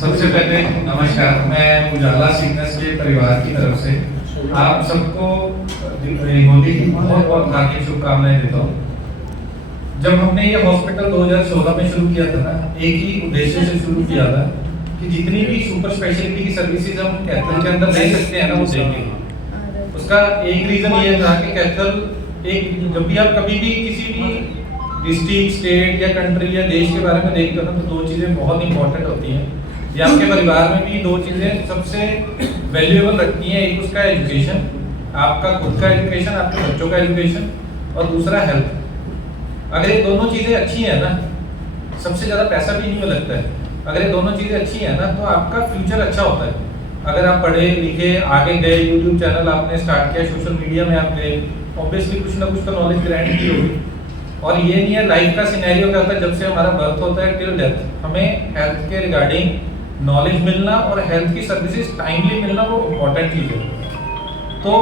सबसे पहले नमस्कार। मैं उजाला सिकनेस के परिवार की तरफ से आप सबको होली की बहुत बहुत हार्दिक शुभकामनाएं देता हूँ। जब हमने ये हॉस्पिटल 2016 में शुरू किया था ना, एक ही उद्देश्य से शुरू किया था कि जितनी भी सुपर स्पेशलिटी की सर्विसेज हम कैथल के अंदर दे सकते हैं ना, वो देंगे। उसका एक रीजन ये था कि कैथल एक, जब भी आप कभी भी किसी भी डिस्ट्रिक्ट, स्टेट या कंट्री या देश के बारे में देखते हो ना, तो दो चीज़ें बहुत इंपॉर्टेंट होती हैं। ये आपके परिवार में भी दो चीज़ें सबसे वैल्यूएबल रखती हैं। एक उसका एजुकेशन, आपका खुद का एजुकेशन, आपके बच्चों का एजुकेशन, और दूसरा हेल्थ। अगर ये दोनों चीज़ें अच्छी हैं ना, सबसे ज़्यादा पैसा भी नहीं लगता है। अगर ये दोनों चीज़ें अच्छी हैं ना, तो आपका फ्यूचर अच्छा होता है। अगर आप पढ़े लिखे आगे गए, यूट्यूब चैनल आपने स्टार्ट किया, सोशल मीडिया में आप गए, ऑब्वियसली कुछ ना कुछ तो नॉलेज ग्रैंड की होगी। और ये नहीं है, लाइफ का सिनेरियो क्या होता है, जब से हमारा बर्थ होता है टिल डेथ, हमें हेल्थ के रिगार्डिंग नॉलेज मिलना और हेल्थ की सर्विसेज टाइमली मिलना वो इम्पोर्टेंट चीज़ है। तो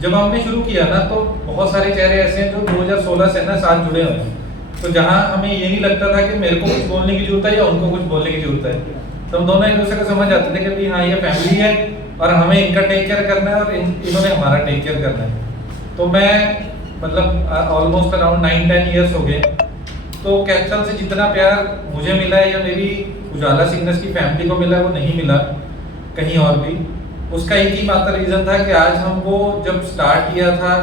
जब हमने शुरू किया ना, तो बहुत सारे चेहरे ऐसे हैं जो 2016 से ना साथ जुड़े हुए हैं। तो जहाँ हमें ये नहीं लगता था कि मेरे को कुछ बोलने की जरूरत है या उनको कुछ बोलने की जरूरत है, तो हम दोनों एक दूसरे को समझ जाते थे कि भाई हाँ, ये फैमिली है और हमें इनका टेक केयर करना है और इन्होंने हमारा टेक केयर करना है। तो मैं मतलब ऑलमोस्ट अराउंड 9-10 ईयर्स हो गए। तो कैथल से जितना प्यार मुझे मिला है या मेरी उजाला सिकनेस की फैमिली को मिला है, वो नहीं मिला कहीं और भी। उसका एक ही मात्र रीज़न था कि आज हम वो जब स्टार्ट किया था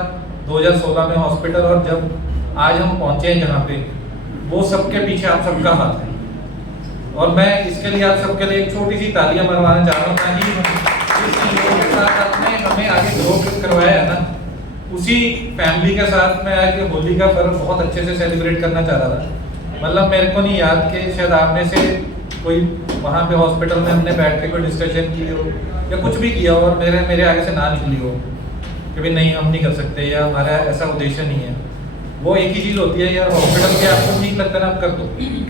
2016 में हॉस्पिटल, और जब आज हम पहुँचे हैं जहाँ पे, वो सबके पीछे आप सबका हाथ है। और मैं इसके लिए आप सबके लिए एक छोटी सी तालियां मरवाना चाह रहा हूँ, ताकि जिस लोगों के साथ आपने हमें आगे ग्रो करवाया है ना, उसी फैमिली के साथ मैं आज होली का पर्व बहुत अच्छे से सेलिब्रेट करना चाह रहा था। मतलब मेरे को नहीं याद कि शायद आप में से कोई वहाँ पे हॉस्पिटल में हमने बैठ के कोई डिस्कशन की हो या कुछ भी किया हो और मेरे आगे से ना निकली हो कि भाई नहीं हम नहीं कर सकते या हमारा ऐसा उद्देश्य नहीं है। वो एक ही चीज़ होती है यार, हॉस्पिटल के आपको ठीक लगता है ना, आप कर दो,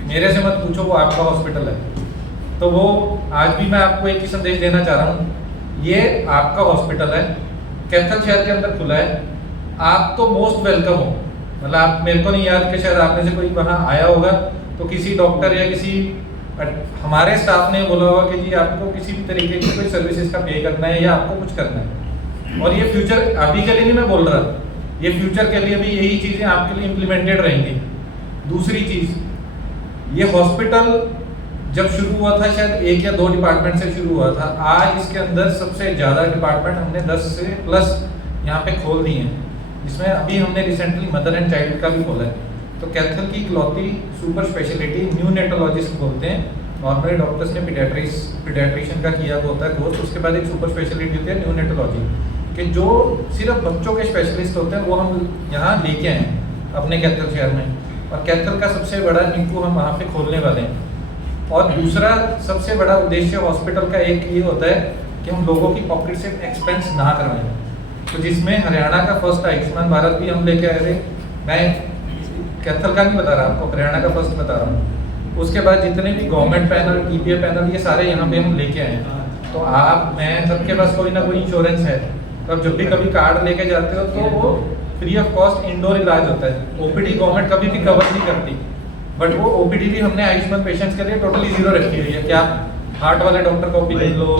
मेरे से मत पूछो, वो आपका हॉस्पिटल है। तो वो आज भी मैं आपको एक ही संदेश देना चाह रहा हूँ, ये आपका हॉस्पिटल है, कैथल शहर के अंदर खुला है, आप तो मोस्ट वेलकम हो। मतलब आप, मेरे को नहीं याद कि शायद आप में से कोई वहाँ आया होगा तो किसी डॉक्टर या किसी हमारे स्टाफ ने बोला होगा कि जी आपको किसी भी तरीके की कोई सर्विसेज का पे करना है या आपको कुछ करना है। और ये फ्यूचर अभी के लिए नहीं मैं बोल रहा, ये फ्यूचर के लिए भी यही चीज़ें आपके लिए इम्प्लीमेंटेड रहेंगी। दूसरी चीज़, ये हॉस्पिटल जब शुरू हुआ था शायद 1 या 2 डिपार्टमेंट से शुरू हुआ था, आज इसके अंदर सबसे ज़्यादा डिपार्टमेंट हमने 10 से प्लस यहाँ पे खोल दिए हैं, जिसमें अभी हमने रिसेंटली मदर एंड चाइल्ड का भी खोला है। तो कैथल की इकलौती सुपर स्पेशलिटी न्यूनेटोलॉजिस्ट बोलते हैं, नॉर्मली डॉक्टर्स ने पीडियाट्रिशियन का किया होता है कोर्स, उसके बाद एक सुपर स्पेशलिटी होती है न्यूनेटोलॉजी, कि जो सिर्फ बच्चों के स्पेशलिस्ट होते हैं, वो हम यहाँ लेके आए हैं अपने कैथल शहर में। और कैथल का सबसे बड़ा निक्कू हम वहाँ पे खोलने वाले हैं। और दूसरा सबसे बड़ा उद्देश्य हॉस्पिटल का एक ये होता है कि हम लोगों की पॉकेट से एक्सपेंस ना करवाएं। तो जिसमें हरियाणा का फर्स्ट आयुष्मान भारत भी हम लेके आए थे। मैं कैथल का नहीं बता रहा आपको, हरियाणा का फर्स्ट बता रहा हूँ। उसके बाद जितने भी गवर्नमेंट पैनल, टीपीए पैनल, ये सारे यहाँ पे हम लेके आए हैं। तो आप, मैं, सबके पास कोई ना कोई इंश्योरेंस है, तो आप जब भी कभी कार्ड लेके जाते हो तो वो फ्री ऑफ कॉस्ट इंडोर इलाज होता है। ओपीडी गवर्नमेंट कभी भी कवर नहीं करती, बट वो ओपीडी भी हमने आयुष्मान पेशेंट्स के लिए टोटली जीरो रखी हुई है कि आप हार्ट वाले डॉक्टर का ओपिनियन लो,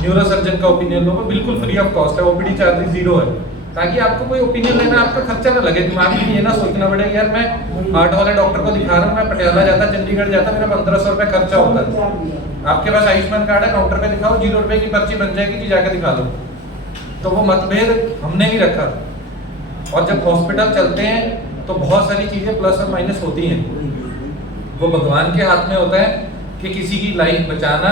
न्यूरो सर्जन का ओपिनियन लो, वो बिल्कुल फ्री ऑफ कॉस्ट है, ओपीडी चार्जेस जीरो है, ताकि आपको कोई ओपिनियन लेना आपका खर्चा ना लगे। दिमाग में ये ना सोचना पड़े यार मैं हार्ट वाले डॉक्टर को दिखा रहा हूँ, मैं पटियाला जाता, चंडीगढ़ जाता, मेरा 1500 रुपये खर्चा होता है। आपके पास आयुष्मान कार्ड है, काउंटर पे दिखाओ, 0 रुपये की पर्ची बन जाएगी जी, जाके दिखा लो। तो वो मतभेद हमने नहीं रखा। और जब हॉस्पिटल चलते हैं तो बहुत सारी चीज़ें प्लस और माइनस होती हैं, वो भगवान के हाथ में होता है कि किसी की लाइफ बचाना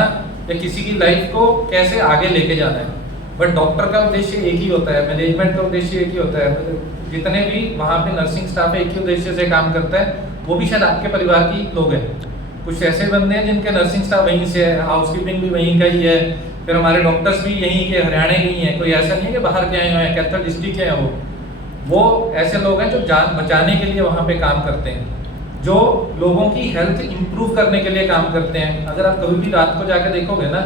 या किसी की लाइफ को कैसे आगे लेके जाना है। बट डॉक्टर का उद्देश्य एक ही होता है, मैनेजमेंट का उद्देश्य एक ही होता है, जितने भी वहाँ पे नर्सिंग स्टाफ है एक ही उद्देश्य से काम करता है। वो भी शायद आपके परिवार की लोग हैं। कुछ ऐसे बंदे हैं जिनके नर्सिंग स्टाफ वहीं से है, हाउसकीपिंग भी वहीं का ही है, फिर हमारे डॉक्टर्स भी यहीं के हरियाणा के ही हैं, कोई ऐसा नहीं है कि बाहर के आए हुए हैं, कैथल डिस्ट्रिक्ट के हैं। वो ऐसे लोग हैं जो जान बचाने के लिए वहाँ पे काम करते हैं, जो लोगों की हेल्थ इंप्रूव करने के लिए काम करते हैं। अगर आप कभी भी रात को जाके देखोगे ना,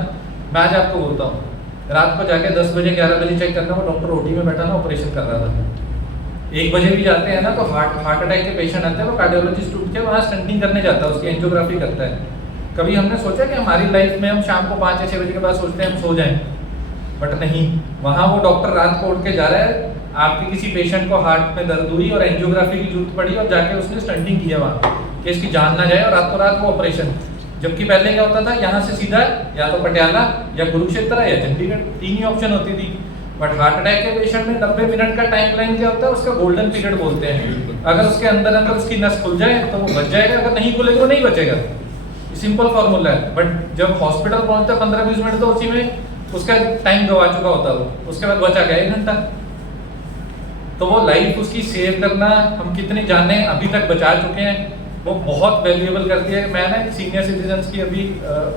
मैं आज आपको बोलता हूँ, रात को जाके 10 बजे 11 बजे चेक करना, वो डॉक्टर ओटी में बैठा ना ऑपरेशन कर रहा था। 1 बजे भी जाते हैं ना तो हार्ट अटैक के पेशेंट आते हैं, वो कार्डियोलॉजिस्ट उठ के वहाँ स्टंटिंग करने जाता है, उसकी एंजियोग्राफी करता है। कभी हमने सोचा कि हमारी लाइफ में हम शाम को 5 या 6 बजे के बाद सोचते हैं हम सो जाएं, बट नहीं, वहाँ वो डॉक्टर रात को उठ के जा रहा है, आपके किसी पेशेंट को हार्ट में दर्द हुई और एंजियोग्राफी की जरूरत पड़ी और जाके उसने स्टंटिंग किया वहाँ कि इसकी जान ना जाए और रात को रात वो ऑपरेशन। जबकि पहले क्या होता था, यहाँ से सीधा या तो पटियाला या कुरुक्षेत्र या चंडीगढ़, 3 ही ऑप्शन होती थी। बट हार्ट अटैक के पेशेंट में 90 मिनट का टाइम लाइन क्या होता है, उसका गोल्डन पीरियड बोलते हैं। अगर उसके अंदर अंदर उसकी नस खुल जाए तो वो बच जाएगा, अगर नहीं खुलेगी वो नहीं बचेगा। सिंपल फॉर्मूला है। बट जब हॉस्पिटल पहुंचता है 15-20 मिनट तो उसी में उसका टाइम गवा चुका होता है वो, उसके बाद बचा गया 1 घंटा। तो वो लाइफ उसकी सेव करना, हम कितनी जाने अभी तक बचा चुके हैं, वो बहुत वैल्यूएबल करती है। मैं ना सीनियर सिटीजन्स की अभी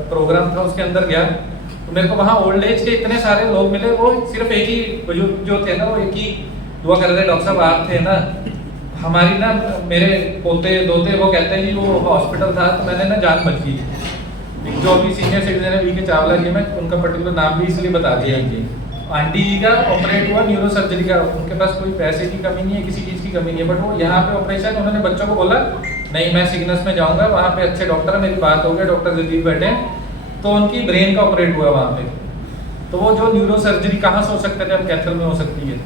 प्रोग्राम था, उसके अंदर गया तो मेरे को वहाँ ओल्ड एज के इतने सारे लोग मिले, वो सिर्फ एक ही बुजुर्ग जो थे ना, वो एक ही दुआ कर रहे थे, डॉक्टर साहब आप थे ना, हमारी ना, मेरे पोते दोते वो कहते हैं जी वो हॉस्पिटल था तो मैंने ना जान बच गई। जो अभी सीनियर सिटीजन है वीके चावला जी, मैं उनका पर्टिकुलर नाम भी इसलिए बता दिया कि आंटी जी का ऑपरेट हुआ न्यूरो सर्जरी का, उनके पास कोई पैसे की कमी नहीं है, किसी चीज़ की कमी नहीं है, बट वो यहाँ पे ऑपरेशन, उन्होंने बच्चों को बोला नहीं मैं सिग्नस में जाऊँगा, वहाँ पे अच्छे डॉक्टर है, मेरी बात हो गई, डॉक्टर जदीद बैठे हैं, तो उनकी ब्रेन का ऑपरेट हुआ वहाँ पे। तो वो जो न्यूरो सर्जरी कहाँ सोच सकते थे हम कैथल में हो सकती है,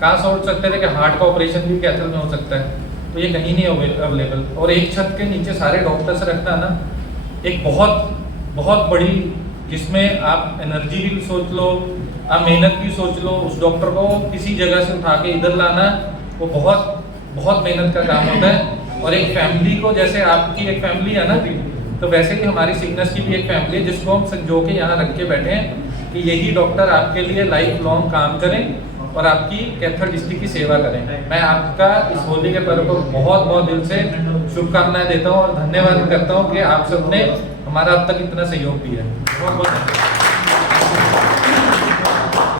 कहाँ सोच सकते थे कि हार्ट का ऑपरेशन भी कैथल में हो सकता है, तो ये कहीं नहीं अवेलेबल। और एक छत के नीचे सारे डॉक्टर्स रखना ना एक बहुत बहुत बड़ी, जिसमें आप एनर्जी भी सोच लो, आप मेहनत भी सोच लो, उस डॉक्टर को किसी जगह से उठा के इधर लाना वो बहुत बहुत मेहनत का काम होता है। और एक फैमिली को, जैसे आपकी एक फैमिली है ना, तो वैसे ही हमारी सिग्नस की भी एक फैमिली है जिसको हम संजो के यहाँ रख के बैठे हैं कि यही डॉक्टर आपके लिए लाइफ लॉन्ग काम करें और आपकी कैथल डिस्ट्रिक्ट की सेवा करें। मैं आपका इस होली के पर्व को बहुत बहुत दिल से शुभकामनाएं देता हूँ और धन्यवाद करता हूँ कि आप सबने हमारा अब तक इतना सहयोग दिया है। बहुत बहुत धन्यवाद।